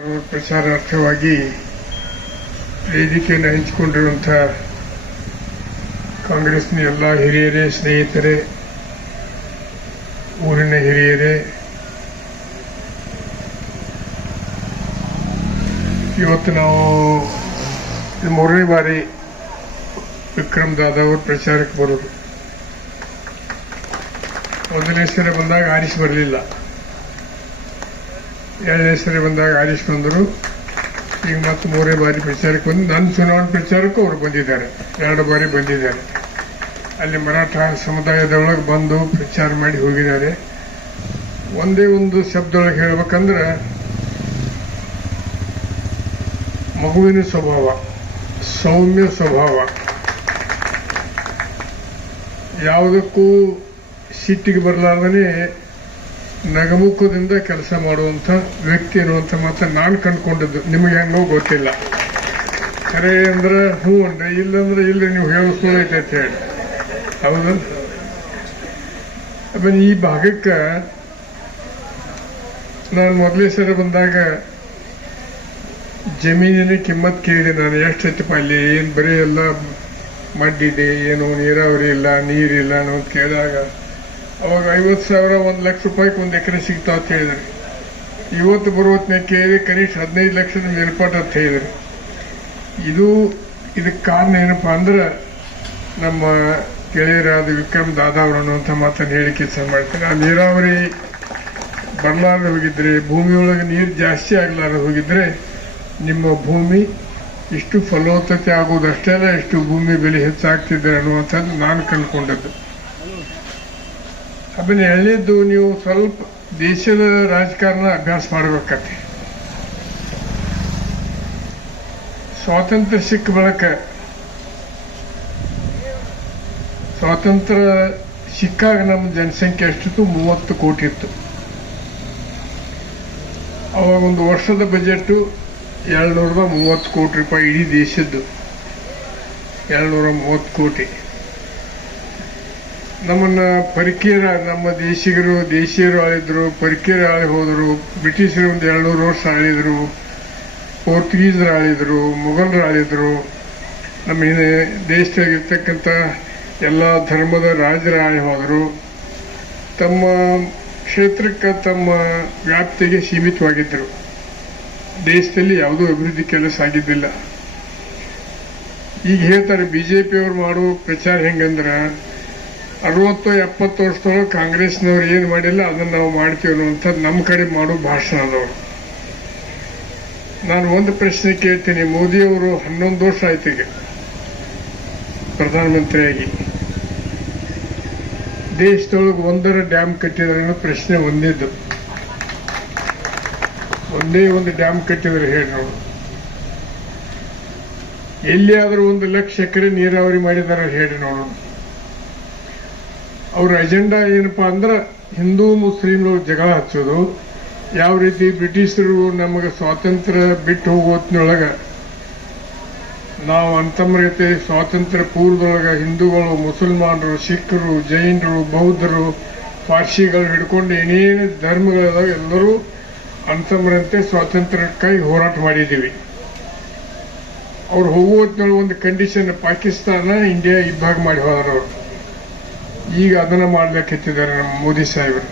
ಅವರ ಪ್ರಚಾರಾರ್ಥವಾಗಿ ವೇದಿಕೆಯನ್ನು ಹಂಚಿಕೊಂಡಿರುವಂಥ ಕಾಂಗ್ರೆಸ್ನ ಎಲ್ಲ ಹಿರಿಯರೇ, ಸ್ನೇಹಿತರೇ, ಊರಿನ ಹಿರಿಯರೇ, ಇವತ್ತು ನಾವು ಮೂರನೇ ಬಾರಿ ವಿಕ್ರಮ್ ದಾದಾ ಅವರು ಪ್ರಚಾರಕ್ಕೆ ಬರೋದು. ಮೊದಲನೇ ಸಲ ಬಂದಾಗ ಆರಿಸಿ ಬರಲಿಲ್ಲ. ಎರಡನೇ ಸರಿ ಬಂದಾಗ ಆದೇಶ ಬಂದರು ಈಗ ಮತ್ತೆ ಮೂರೇ ಬಾರಿ ಪ್ರಚಾರಕ್ಕೆ ಬಂದು, ನನ್ನ ಚುನಾವಣಾ ಪ್ರಚಾರಕ್ಕೂ ಅವರು ಬಂದಿದ್ದಾರೆ. ಎರಡು ಬಾರಿ ಬಂದಿದ್ದಾರೆ. ಅಲ್ಲಿ ಮರಾಠ ಸಮುದಾಯದೊಳಗೆ ಬಂದು ಪ್ರಚಾರ ಮಾಡಿ ಹೋಗಿದ್ದಾರೆ. ಒಂದೇ ಒಂದು ಶಬ್ದೊಳಗೆ ಹೇಳ್ಬೇಕಂದ್ರೆ, ಮಗುವಿನ ಸ್ವಭಾವ, ಸೌಮ್ಯ ಸ್ವಭಾವ. ಯಾವುದಕ್ಕೂ ಸಿಟ್ಟಿಗೆ ಬರಲಾರ್ದೇ ನಗಮುಖದಿಂದ ಕೆಲಸ ಮಾಡುವಂಥ ವ್ಯಕ್ತಿ ಇರುವಂಥ ಮಾತ್ರ ನಾನು ಕಂಡುಕೊಂಡಿದ್ದು. ನಿಮಗೆ ಹೆಂಗೋ ಗೊತ್ತಿಲ್ಲ. ಕರೆ ಅಂದ್ರೆ ಹ್ಞೂ ಅಂದ್ರೆ ಇಲ್ಲಂದ್ರೆ ಇಲ್ಲಿ ನೀವು ಹೇಳಿಸ್ಕೊಳ್ಳೈತೆ ಅಂತ ಹೇಳಿ. ಹೌದು? ಆಮೇಲೆ ಈ ಭಾಗಕ್ಕೆ ನಾನು ಮೊದಲೇ ಸರಿ ಬಂದಾಗ ಜಮೀನಿನ ಕಿಮ್ಮತ್ ಕೇಳಿದೆ ನಾನು. ಎಷ್ಟು ಹೆಚ್ಚಪ್ಪ ಅಲ್ಲಿ ಏನು ಬರೀ ಎಲ್ಲ ಮಡ್ಡಿದೆ, ಏನು ನೀರಾವರಿ ಇಲ್ಲ, ನೀರಿಲ್ಲ ಅನ್ನೋದು ಕೇಳಿದಾಗ ಅವಾಗ ಐವತ್ತು ಸಾವಿರ, ಒಂದು ಲಕ್ಷ ರೂಪಾಯಿಗೆ ಒಂದು ಎಕರೆ ಸಿಗ್ತಾವ ಅಂತ ಹೇಳಿದ್ರಿ. ಇವತ್ತು ಬರುವತ್ನಾಗ ಕೇಳಿದ್ರೆ ಕನಿಷ್ಠ ಹದಿನೈದು ಲಕ್ಷ ಏರ್ಪಾಟ್ ಅಂತ ಹೇಳಿದ್ರಿ. ಇದು ಇದಕ್ಕೆ ಕಾರಣ ಏನಪ್ಪ ಅಂದ್ರೆ ನಮ್ಮ ಗೆಳೆಯರಾದ ವಿಕ್ರಮ್ ದಾದಾ ಅವರು ಅನ್ನುವಂಥ ಮಾತನ್ನು ಹೇಳಿ ಕೆಲಸ ಮಾಡ್ತೇನೆ. ಆ ನೀರಾವರಿ ಬರಲಾರ ಹೋಗಿದ್ರೆ, ಭೂಮಿಯೊಳಗೆ ನೀರು ಜಾಸ್ತಿ ಆಗಲಾರ ಹೋಗಿದ್ರೆ ನಿಮ್ಮ ಭೂಮಿ ಇಷ್ಟು ಫಲವತ್ತತೆ ಆಗೋದಷ್ಟೇ ಅಲ್ಲ, ಇಷ್ಟು ಭೂಮಿ ಬೆಲೆ ಹೆಚ್ಚಾಗ್ತಿದ್ದಾರೆ ಅನ್ನುವಂಥದ್ದು ನಾನು ಕಂಡುಕೊಂಡದ್ದು. ಆಮೇಲೆ ಎಳ್ಳಿದ್ದು ನೀವು ಸ್ವಲ್ಪ ದೇಶದ ರಾಜಕಾರಣ ಅಭ್ಯಾಸ ಮಾಡಬೇಕತ್ತೆ. ಸ್ವಾತಂತ್ರ್ಯ ಸಿಕ್ಕ ಬಳಕ, ಸ್ವಾತಂತ್ರ್ಯ ಸಿಕ್ಕಾಗ ನಮ್ಮ ಜನಸಂಖ್ಯೆ ಎಷ್ಟಿತ್ತು ಮೂವತ್ತು ಕೋಟಿ ಇತ್ತು. ಅವಾಗ ಒಂದು ವರ್ಷದ ಬಜೆಟ್ ಏಳ್ನೂರದ ಮೂವತ್ತು ಕೋಟಿ ರೂಪಾಯಿ ಇಡೀ ದೇಶದ್ದು. ಏಳ್ನೂರ ಮೂವತ್ತು ಕೋಟಿ. ನಮ್ಮನ್ನ ಪರಿಕೀರ ನಮ್ಮ ದೇಶಿಗರು, ದೇಶೀಯರು ಆಳಿದ್ರು ಪರಿಕೀರ ಆಳಿ ಹೋದರು, ಬ್ರಿಟಿಷರು ಒಂದು ಏಳ್ನೂರು ವರ್ಷ ಆಳಿದ್ರು, ಪೋರ್ಚುಗೀಸರು ಆಳಿದ್ರು, ಮೊಘಲರು ಆಳಿದ್ರು. ನಮ್ಮ ಈ ದೇಶದಾಗಿರ್ತಕ್ಕಂಥ ಎಲ್ಲ ಧರ್ಮದ ರಾಜರ ಆಳಿ ಹೋದರು. ತಮ್ಮ ಕ್ಷೇತ್ರಕ್ಕೆ ತಮ್ಮ ವ್ಯಾಪ್ತಿಗೆ ಸೀಮಿತವಾಗಿದ್ದರು ದೇಶದಲ್ಲಿ ಯಾವುದೂ ಅಭಿವೃದ್ಧಿ ಕೆಲಸ ಆಗಿದ್ದಿಲ್ಲ. ಈಗ ಹೇಳ್ತಾರೆ, ಬಿಜೆಪಿಯವರು ಮಾಡುವ ಪ್ರಚಾರ ಹೆಂಗಂದ್ರೆ ಅರವತ್ತು, ಎಪ್ಪತ್ತು ವರ್ಷದೊಳಗೆ ಕಾಂಗ್ರೆಸ್ನವ್ರು ಏನು ಮಾಡಿಲ್ಲ, ಅದನ್ನು ನಾವು ಮಾಡ್ತೀವಿ ಅನ್ನುವಂಥದ್ದು ನಮ್ಮ ಕಡೆ ಮಾಡೋ ಭಾಷಣ ಅದವರು ನಾನು ಒಂದು ಪ್ರಶ್ನೆ ಕೇಳ್ತೀನಿ, ಮೋದಿಯವರು ಹನ್ನೊಂದು ವರ್ಷ ಆಯ್ತು ಈಗ, ಪ್ರಧಾನಮಂತ್ರಿಯಾಗಿ. ದೇಶದೊಳಗೆ ಒಂದರ ಡ್ಯಾಮ್ ಕಟ್ಟಿದ್ರೆ ಪ್ರಶ್ನೆ ಒಂದೇದು ಒಂದೇ ಒಂದು ಡ್ಯಾಮ್ ಕಟ್ಟಿದ್ರೆ ಹೇಳಿ ನೋಡು ಎಲ್ಲಿಯಾದರೂ ಒಂದು ಲಕ್ಷ ಎಕರೆ ನೀರಾವರಿ ಮಾಡಿದ್ದಾರೆ ಹೇಳಿ ನೋಡು. ಅವ್ರ ಅಜೆಂಡಾ ಏನಪ್ಪಾ ಅಂದ್ರೆ ಹಿಂದೂ ಮುಸ್ಲಿಮ್ರು ಜಗಳ ಹಚ್ಚೋದು. ಯಾವ ರೀತಿ ಬ್ರಿಟಿಷರು ನಮಗೆ ಸ್ವಾತಂತ್ರ್ಯ ಬಿಟ್ಟು ಹೋಗೋತ್ನೊಳಗ ನಾವು ಅಂತಮ್ರತೆ ಸ್ವಾತಂತ್ರ್ಯ ಪೂರ್ವದೊಳಗೆ ಹಿಂದೂಗಳು, ಮುಸಲ್ಮಾನರು, ಸಿಖ್ರು, ಜೈನರು, ಬೌದ್ಧರು, ಪಾರ್ಸಿಗಳು ಹಿಡ್ಕೊಂಡು ಏನೇನು ಧರ್ಮಗಳಿದಾವೆ ಎಲ್ಲರೂ ಅಂತಮ್ರಂತೆ ಸ್ವಾತಂತ್ರ್ಯಕ್ಕಾಗಿ ಹೋರಾಟ ಮಾಡಿದ್ದೀವಿ. ಅವ್ರು ಹೋಗುವತ್ನೊಳಗೆ ಒಂದು ಕಂಡೀಷನ್ ಪಾಕಿಸ್ತಾನ ಇಂಡಿಯಾ ಇಬ್ಬಾಗ ಮಾಡಿ ಹೋದ್ರು ಈಗ ಅದನ್ನು ಮಾಡ್ಲಿಕ್ಕೆತ್ತಿದ್ದಾರೆ ನಮ್ಮ ಮೋದಿ ಸಾಹೇಬರು.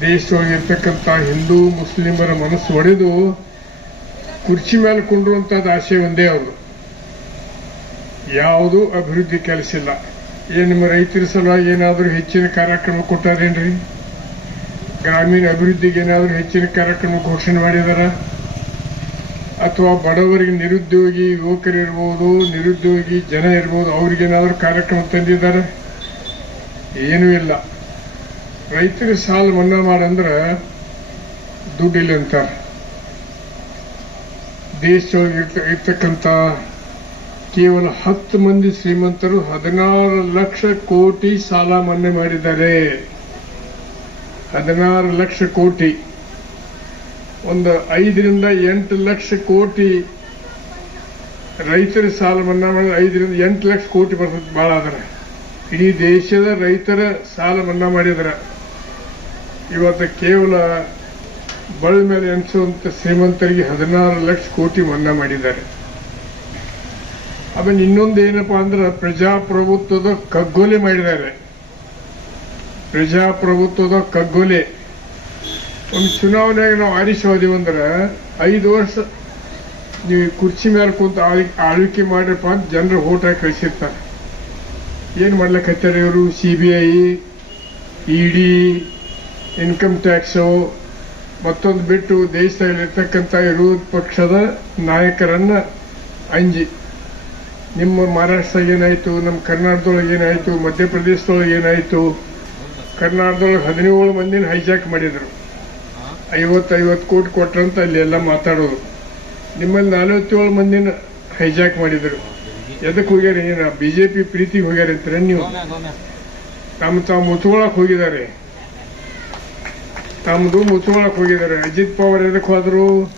ದೇಶದೊಳಗಿರ್ತಕ್ಕಂಥ ಹಿಂದೂ, ಮುಸ್ಲಿಮರ ಮನಸ್ಸು ಒಡೆದು ಕುರ್ಚಿ ಮೇಲೆ ಕುಂಡ್ರುವಂತದ್ದು ಆಸೆ ಒಂದೇ ಅವರು ಯಾವುದೂ ಅಭಿವೃದ್ಧಿ ಕೆಲಸ ಇಲ್ಲ. ಏನು ನಿಮ್ಮ ರೈತರ ಸಲುವಾಗಿ ಏನಾದರೂ ಹೆಚ್ಚಿನ ಕಾರ್ಯಕ್ರಮ ಕೊಟ್ಟಾರೇನ್ರಿ? ಗ್ರಾಮೀಣ ಅಭಿವೃದ್ಧಿಗೆ ಏನಾದರೂ ಹೆಚ್ಚಿನ ಕಾರ್ಯಕ್ರಮ ಘೋಷಣೆ ಮಾಡಿದಾರ? ಅಥವಾ ಬಡವರಿಗೆ ನಿರುದ್ಯೋಗಿ ಯುವಕರಿರ್ಬೋದು, ನಿರುದ್ಯೋಗಿ ಜನ ಇರ್ಬೋದು, ಅವ್ರಿಗೇನಾದರೂ ಕಾರ್ಯಕ್ರಮ ತಂದಿದ್ದಾರೆ? ಏನೂ ಇಲ್ಲ. ರೈತರಿಗೆ ಸಾಲ ಮನ್ನಾ ಮಾಡಂದ್ರೆ ದುಡ್ಡಿಲ್ಲ ಅಂತಾರೆ. ದೇಶದೊಳಗೆ ಇರ್ತ- ಇರ್ತಕ್ಕಂಥ ಕೇವಲ ಹತ್ತು ಮಂದಿ ಶ್ರೀಮಂತರು ಹದಿನಾರು ಲಕ್ಷ ಕೋಟಿ ಸಾಲ ಮನ್ನಾ ಮಾಡಿದ್ದಾರೆ. ಹದಿನಾರು ಲಕ್ಷ ಕೋಟಿ. ಒಂದು ಐದರಿಂದ ಎಂಟು ಲಕ್ಷ ಕೋಟಿ ರೈತರ ಸಾಲ ಮನ್ನಾ ಮಾಡಿದ್ರೆ ಐದರಿಂದ ಎಂಟು ಲಕ್ಷ ಕೋಟಿ ಬರ್ತದೆ, ಭಾಳ ಅದರ ಇಡೀ ದೇಶದ ರೈತರ ಸಾಲ ಮನ್ನಾ ಮಾಡಿದ್ರ. ಇವತ್ತು ಕೇವಲ ಬಳ ಮೇಲೆ ಎನಿಸುವಂಥ ಶ್ರೀಮಂತರಿಗೆ ಹದಿನಾರು ಲಕ್ಷ ಕೋಟಿ ಮನ್ನಾ ಮಾಡಿದ್ದಾರೆ. ಆಮೇಲೆ ಇನ್ನೊಂದು ಏನಪ್ಪ ಅಂದ್ರೆ ಪ್ರಜಾಪ್ರಭುತ್ವದ ಕಗ್ಗೊಲೆ ಮಾಡಿದ್ದಾರೆ. ಪ್ರಜಾಪ್ರಭುತ್ವದ ಕಗ್ಗೊಲೆ. ಒಂದು ಚುನಾವಣೆಯಾಗ ನಾವು ಆರಿಸಿ ಅಂದ್ರೆ ಐದು ವರ್ಷ ನೀವು ಕುರ್ಚಿ ಮೇಲೆ ಕುಂತು ಆಳ್- ಆಳ್ವಿಕೆ ಮಾಡ್ರಪ್ಪ ಅಂತ ಜನರು ಓಟ್ ಹಾಕಿ ಕಳಿಸಿರ್ತಾರೆ. ಏನು ಮಾಡ್ಲಿಕ್ಕೆ ಇವರು? C B I ED income tax ಮತ್ತೊಂದು ಬಿಟ್ಟು ದೇಶದಲ್ಲಿರ್ತಕ್ಕಂಥ ವಿರೋಧ ಪಕ್ಷದ ನಾಯಕರನ್ನ ಅಂಜಿ. ನಿಮ್ಮ ಮಹಾರಾಷ್ಟ್ರದಾಗ ಏನಾಯ್ತು? ನಮ್ಮ ಕರ್ನಾಟಕದೊಳಗೆ ಏನಾಯ್ತು? ಮಧ್ಯಪ್ರದೇಶದೊಳಗೆ ಏನಾಯ್ತು? ಕರ್ನಾಟಕದೊಳಗೆ ಹದಿನೇಳು ಮಂದಿನ ಹೈಜಾಕ್ ಮಾಡಿದ್ರು. ಐವತ್ತು ಐವತ್ತು ಕೋಟಿ ಕೊಟ್ರಂತ ಅಲ್ಲಿ ಎಲ್ಲ ಮಾತಾಡೋರು. ನಿಮ್ಮಲ್ಲಿ ನಲವತ್ತೇಳು ಮಂದಿನ ಹೈಜಾಕ್ ಮಾಡಿದ್ರು. ಎದಕ್ಕೆ ಹೋಗ್ಯಾರ ಏನ? ಬಿಜೆಪಿ ಪ್ರೀತಿಗೆ ಹೋಗ್ಯಾರ ಅಂತೀರ ನೀವು? ತಮ್ಮ ತಾವು ಮುಚ್ಕೊಳಕ್ ಹೋಗಿದ್ದಾರೆ. ತಮ್ಮದು ಮುಚ್ಕೊಳಕ್ ಹೋಗಿದ್ದಾರೆ. ಅಜಿತ್ ಪವಾರ್ ಎದಕ್ಕೆ ಹೋದ್ರು?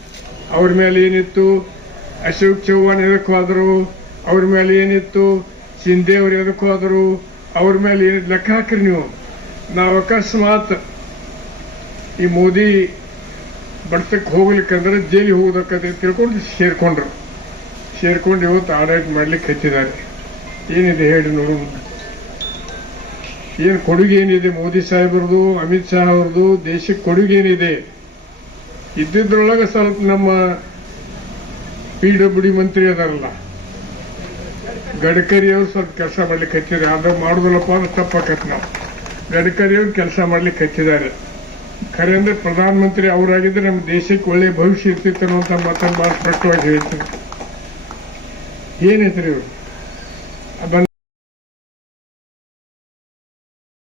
ಅವ್ರ ಮೇಲೆ ಏನಿತ್ತು? ಅಶೋಕ್ ಚೌಹಾಣ್ ಎದಕ್ಕೆ ಹೋದ್ರು? ಅವ್ರ ಮೇಲೆ ಏನಿತ್ತು? ಶಿಂದೆ ಅವ್ರು ಎದಕ್ಕೆ ಹೋದ್ರು? ಅವ್ರ ಮೇಲೆ ಏನ್ ಲೆಕ್ಕ ಹಾಕ್ರಿ ನೀವು? ನಾವು ಅಕಸ್ಮಾತ್ ಈ ಮೋದಿ ಬಡ್ತಕ್ಕೆ ಹೋಗ್ಲಿಕ್ಕಂದ್ರೆ ಜೈಲಿಗೆ ಹೋಗೋದಕ್ಕೆ ತಿಳ್ಕೊಂಡು ಸೇರ್ಕೊಂಡ್ರು. ಸೇರ್ಕೊಂಡು ಇವತ್ತು ಆಡಳಿತ ಮಾಡ್ಲಿಕ್ಕೆ ಹಚ್ಚಿದ್ದಾರೆ ಏನಿದೆ ಹೇಳಿ ನೋಡೋಣ ಏನು ಕೊಡುಗೆ ಏನಿದೆ ಮೋದಿ ಸಾಹೇಬ್ರದು ಅಮಿತ್ ಶಾ ಅವ್ರದ್ದು, ದೇಶಕ್ಕೆ ಕೊಡುಗೆ ಏನಿದೆ? ಇದ್ದಿದ್ರೊಳಗೆ ಸ್ವಲ್ಪ ನಮ್ಮ ಪಿ ಡಬ್ಲ್ಯೂ ಡಿ ಮಂತ್ರಿ ಅದಾರಲ್ಲ. ಗಡ್ಕರಿ ಅವ್ರು ಸ್ವಲ್ಪ ಕೆಲಸ ಮಾಡ್ಲಿಕ್ಕೆ ಹಚ್ಚಿದ್ದಾರೆ ಅದು ಮಾಡುದಿಲ್ಲಪ್ಪ ಅಂದ್ರೆ ತಪ್ಪಾಕತ್ ನಾವು. ಗಡ್ಕರಿ ಅವ್ರು ಕೆಲಸ ಮಾಡ್ಲಿಕ್ಕೆ ಹಚ್ಚಿದ್ದಾರೆ ಖರೆ ಅಂದ್ರೆ ಪ್ರಧಾನಮಂತ್ರಿ ಅವರಾಗಿದ್ರೆ ನಮ್ಮ ದೇಶಕ್ಕೆ ಒಳ್ಳೆ ಭವಿಷ್ಯ ಇರ್ತಿತ್ತು ಅನ್ನುವಂಥ ಮಾತನ್ನು ಭಾಳ ಸ್ಪಷ್ಟವಾಗಿ ಹೇಳ್ತೀನಿ. ಏನೈತ್ರಿ ಹೆಸರು ಬಂದ್